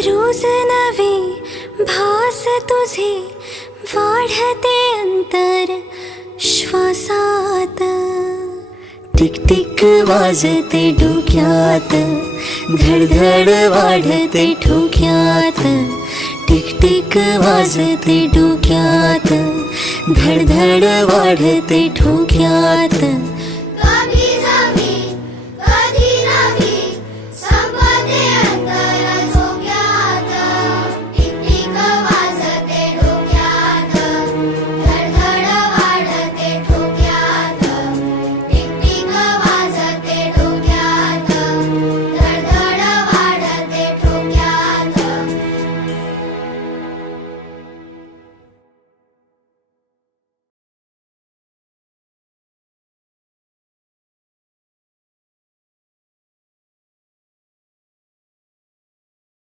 रोज नवे भास तुझे वाढते अंतर श्वासात. टिक टिक वाजते डोक्यात, धडधड वाढते ठोक्यात. टिक टिक वाजते डोक्यात, धडधड वाढते ठोक्यात.